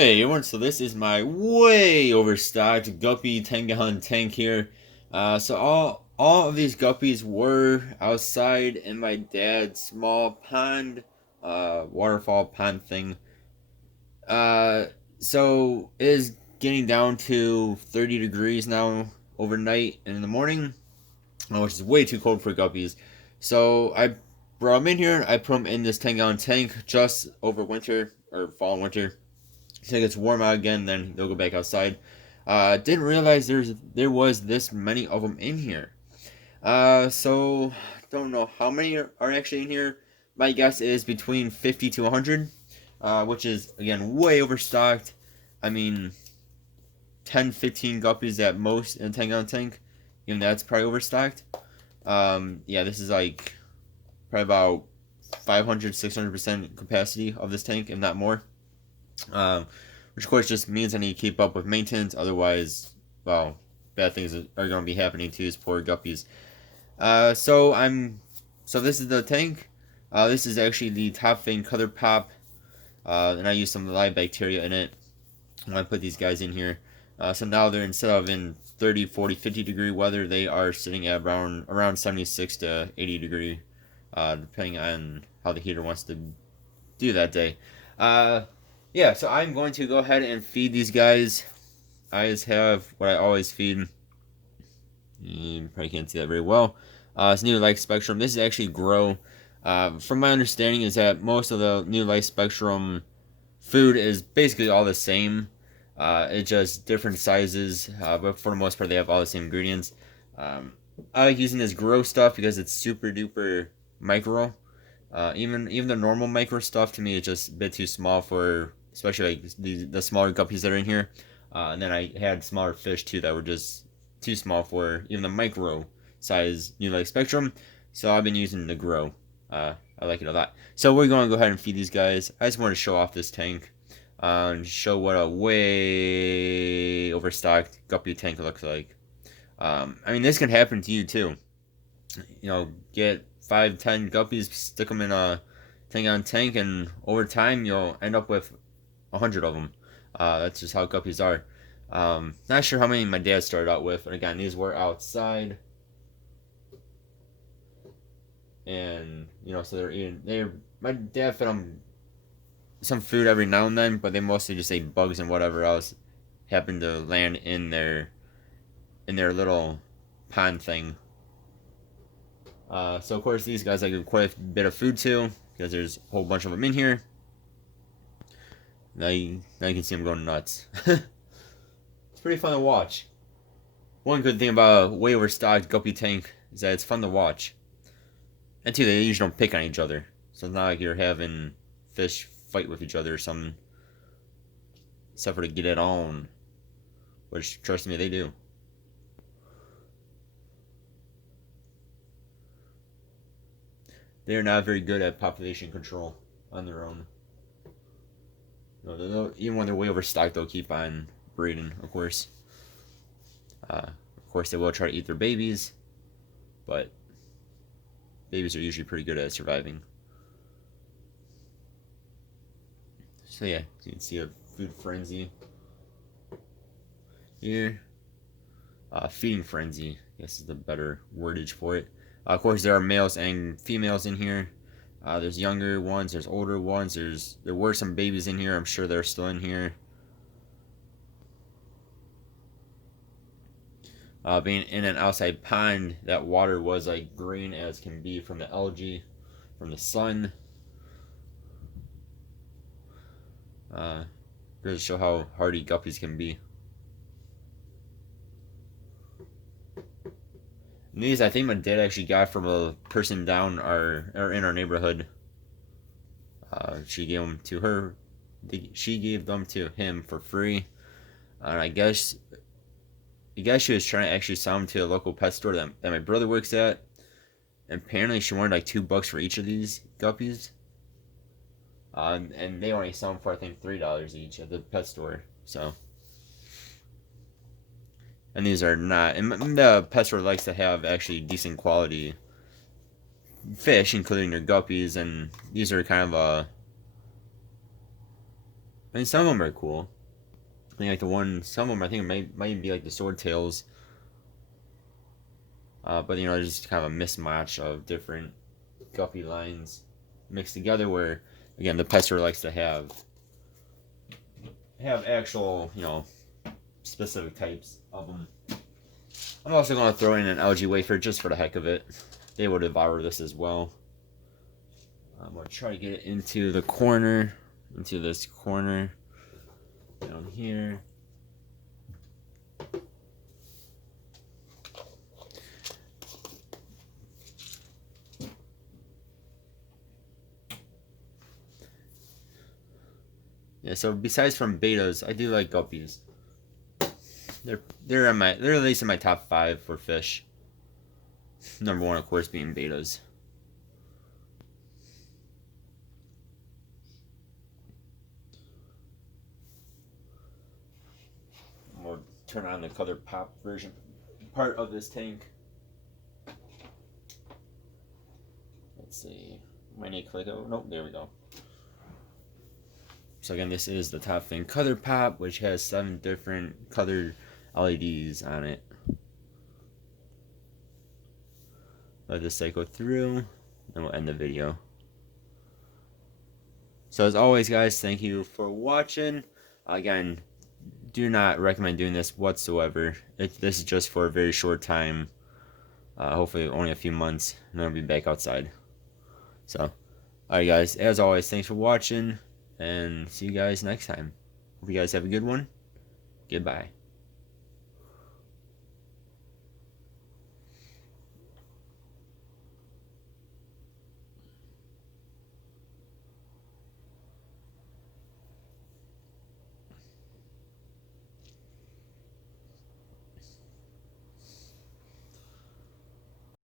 Hey everyone, so this is my way overstocked guppy 10-gallon tank here. So all of these guppies were outside in my dad's small pond, waterfall pond thing. Uh, so it is getting down to 30 degrees now overnight and in the morning, which is way too cold for guppies. So I brought them in here. I put them in this 10-gallon tank just over winter or fall and winter. So it gets warm out again, then they'll go back outside. Didn't realize there was this many of them in here. So don't know how many are actually in here. My guess is between 50 to 100, which is again way overstocked. I mean, 10, 15 guppies at most in a 10-gallon tank. Even that's probably overstocked. Yeah, this is like probably about 500, 600% capacity of this tank, if not more. Which of course just means I need to keep up with maintenance. Otherwise, well, bad things are going to be happening to these poor guppies. So this is the tank. This is actually the top vein color pop, and I use some live bacteria in it when I put these guys in here. So now they're, instead of in 30, 40, 50 degree weather, they are sitting at around 76 to 80 degree, depending on how the heater wants to do that day. Yeah, so I'm going to go ahead and feed these guys. I just have what I always feed. You probably can't see that very well. It's New Life Spectrum. This is actually Grow. From my understanding is that most of the New Life Spectrum food is basically all the same. It's just different sizes, but for the most part they have all the same ingredients. I like using this Grow stuff because it's super duper micro. Even the normal micro stuff to me is just a bit too small for, especially like the smaller guppies that are in here. And then I had smaller fish too that were just too small for even the micro size New Life Spectrum. So I've been using the Grow. I like it a lot. So we're going to go ahead and feed these guys. I just want to show off this tank. And show what a way overstocked guppy tank looks like. I mean, this can happen to you too. Get 5, 10 guppies, stick them in a tank on tank, and over time you'll end up with 100 of them. That's just how guppies are. Not sure how many my dad started out with, but again, these were outside, and so they're eating. My dad fed them some food every now and then, but they mostly just ate bugs and whatever else happened to land in their little pond thing. So of course these guys I give quite a bit of food to because there's a whole bunch of them in here. Now you can see them going nuts. It's pretty fun to watch. One good thing about a way overstocked guppy tank is that it's fun to watch. And two, they usually don't pick on each other. So it's not like you're having fish fight with each other or something. Except for to get it on. Which, trust me, they do. They're not very good at population control on their own. Even when they're way overstocked, they'll keep on breeding, of course. Of course, they will try to eat their babies, but babies are usually pretty good at surviving. So yeah, you can see a food frenzy here. Feeding frenzy, I guess is the better wordage for it. Of course, there are males and females in here. There's younger ones, there's older ones, there were some babies in here. I'm sure they're still in here. Being in an outside pond, that water was like green as can be from the algae, from the sun. Goes to show how hardy guppies can be. And these, I think my dad actually got from a person down or in our neighborhood. She gave them to her. She gave them to him for free. And I guess she was trying to actually sell them to a local pet store that my brother works at. And apparently she wanted like $2 for each of these guppies. And they only sell them for I think $3 each at the pet store. So. And these are not. And the pet store likes to have actually decent quality fish, including their guppies. And these are kind of I mean, some of them are cool. I think like the one, some of them I think might be like the sword tails. But you know, there's just kind of a mismatch of different guppy lines mixed together. Where again, the pet store likes to have actual, you know, specific types of them. I'm also going to throw in an algae wafer just for the heck of it. They will devour this as well. I'm going to try to get it into the corner, into this corner down here. Yeah, so besides from betas, I do like guppies. They're at least in my top 5 for fish. Number 1 of course being betas. I'm gonna turn on the color pop version part of this tank. Let's see. Might need to click. Oh nope, there we go. So again, this is the Top Fin Color Pop, which has 7 different colored LEDs on it. Let this cycle through, and we'll end the video. So as always, guys, thank you for watching. Again, do not recommend doing this whatsoever. This is just for a very short time. Hopefully only a few months, and then I'll be back outside. So, alright guys, as always, thanks for watching, and see you guys next time. Hope you guys have a good one. Goodbye.